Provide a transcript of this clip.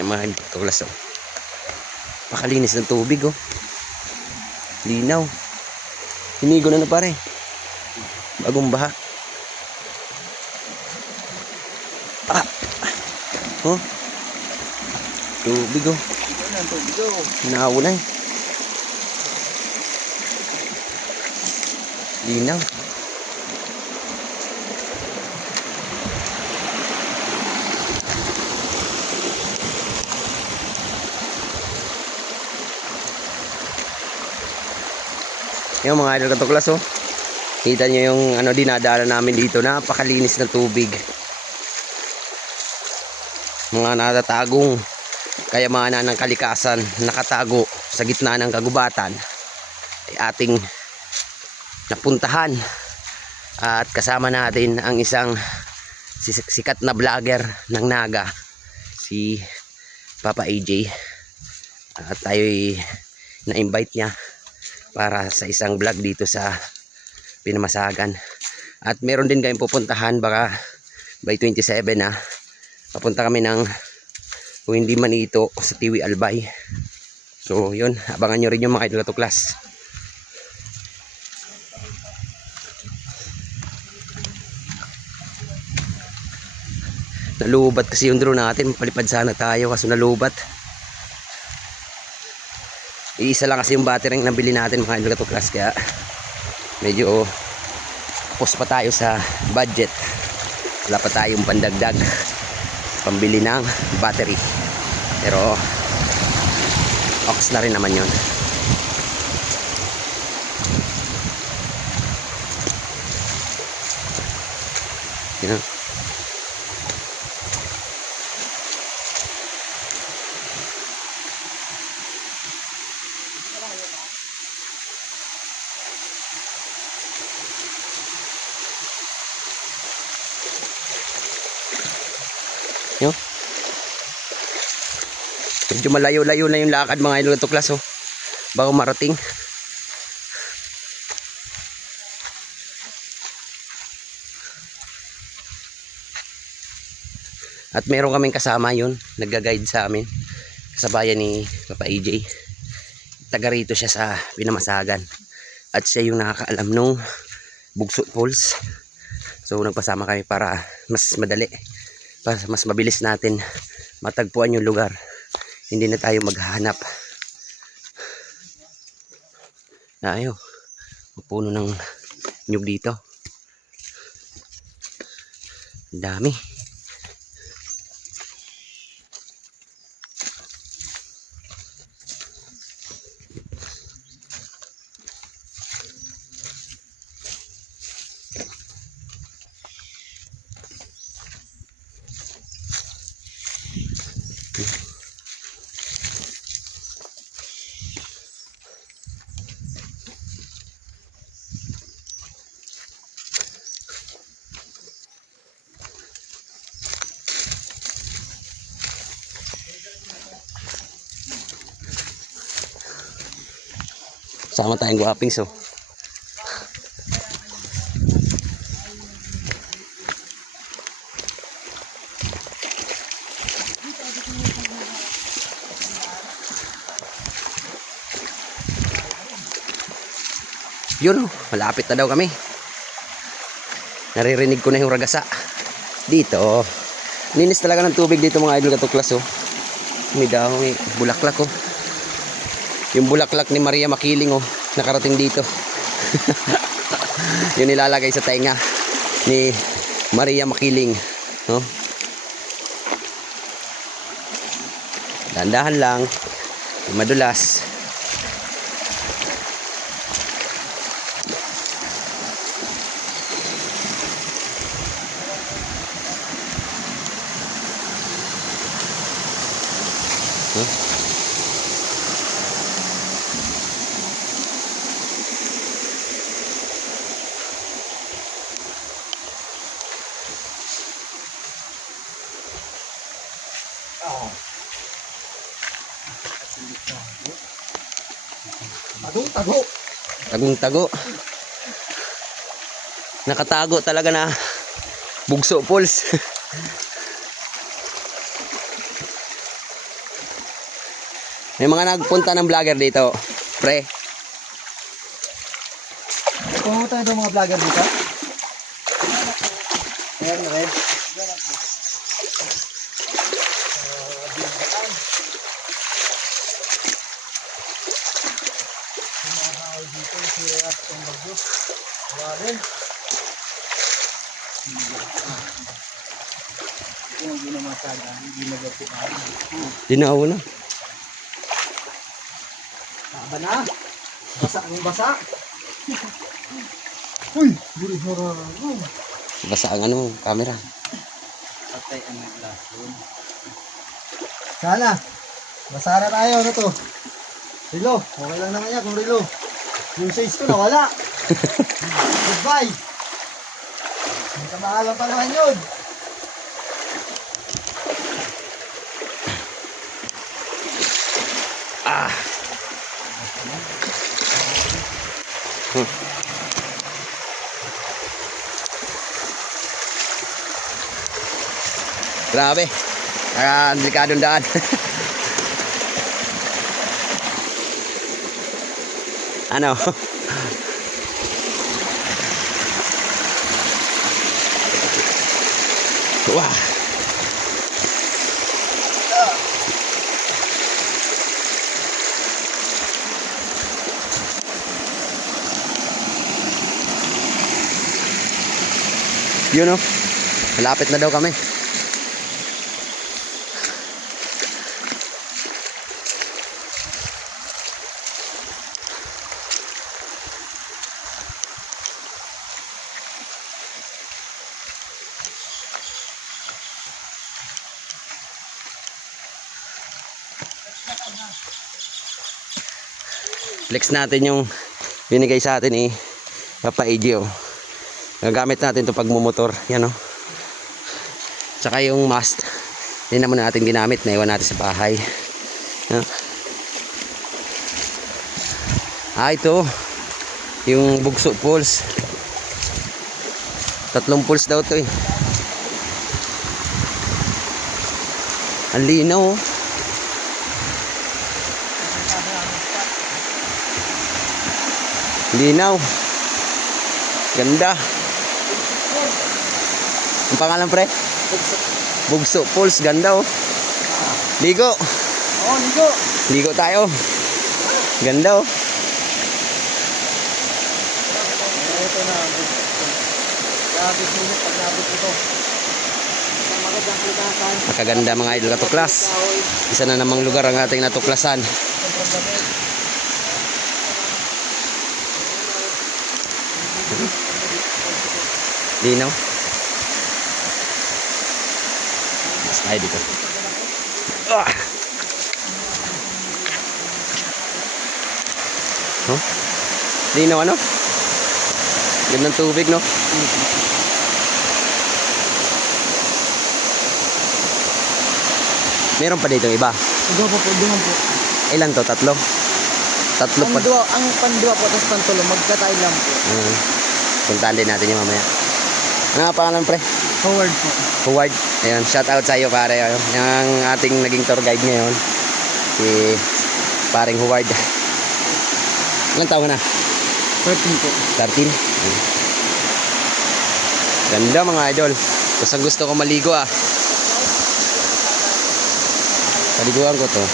Yung mga tulas, oh. Pakalinis ng tubig, oh. Linaw. Hinigo na pare. Bagong baha. Ah! Oh. Tubig, oh. Nauna, eh. Linaw. Yung mga idol katuklas, oh. Kita nyo yung ano dinadala namin dito. Napakalinis na tubig. Mga natatagong kayamanan ng kalikasan nakatago sa gitna ng kagubatan ay ating napuntahan. At kasama natin ang isang sikat na vlogger ng Naga, si Papa AJ. At tayo'y na-invite niya para sa isang vlog dito sa Pinamasagan. At meron din kayong pupuntahan baka by 27 na. Papunta kami ng kung hindi man ito sa Tiwi Albay. So yun, abangan nyo rin yung mga idol katuklas. Nalubat kasi yung drone natin. Palipad sana tayo kaso nalubat. Iisa lang kasi yung battery ng nabili natin mga idol katuklas, kaya medyo post pa tayo sa budget. Wala pa tayong pandagdag pambili ng battery, pero ox na rin naman yun. You know? Yo. Medyo malayo-layo na yung lakad mga idol katuklas, oh. Bago marating. At meron kaming kasama yun, nagga-guide sa amin. Kasabayan ni Papa AJ. Taga rito siya sa Pinamasagan. At siya yung nakakaalam nung Bugso Falls. So nagpasama kami para mas madali, para mas mabilis natin matagpuan yung lugar. Hindi na tayo maghahanap. Ayo, puno ng nyug dito. Dami. Sama tayong guwaping, so yun, oh, malapit na daw kami. Naririnig ko na yung ragasa dito. Linis talaga ng tubig dito mga idol katuklas, oh. May dahon, may bulaklak, oh. Yung bulaklak ni Maria Makiling, oh, nakarating dito. Yung nilalagay sa tainga ni Maria Makiling, oh. Dahan-dahan lang, madulas. Tagong-tago. Tagong-tago. Nakatago talaga na Bugso Falls. May mga nagpunta ng vlogger dito. Pre. Pumunta na daw mga vlogger dito. Ayan na rin. Di na ako na. Taba na. Basa ang basa. Uy! Buri na rin. Basa ang ano, camera. Patay ang naglason. Sana. Masara tayo. Ano to? Rilo. Okay lang naman yan kung Rilo. Yung size ko nawala. Goodbye. May kamahalan pa naman yun. Ah. Grabe. Delikadong daan. Ano? Wah. Yun o. Malapit na daw kami. Flex natin yung binigay sa atin Papa AJ oh. Gagamit natin ito pag mumotor. Yan oh. Tsaka yung mast. Hindi naman natin ginamit. Naiwan natin sa bahay. Yan. Ito. Yung bugso poles. 3 poles daw ito Ang linaw oh. Linaw. Ganda. Ang pangalan pre? Bugso Pulse. Ganda oh. Ligo. Oo, ligo. Ligo tayo. Ganda oh. Ito na. Labit minit pag labit ito. Magandang kulikasan. Makaganda mga idol katuklas. Isa na namang lugar ang ating natuklasan. Linaw. Mas tayo dito. Ah! Oh? Linaw ano? Gandang tubig no? Meron pa dito iba. Iba po, dungan po. Ilan to? 3? 3 pa. Ang pandua po, tapos pantulo, magkatay lang po. Puntaan din natin yung mamaya. Ano pangalan pre? Howard po. Howard. Ayun, shout out sa iyo pare. Yung ating naging tour guide ngayon. Si paring Howard. Ilang taon na? 13 po. 13? Ganda mga idol. Basta gusto ko maligo Paliguan ko to.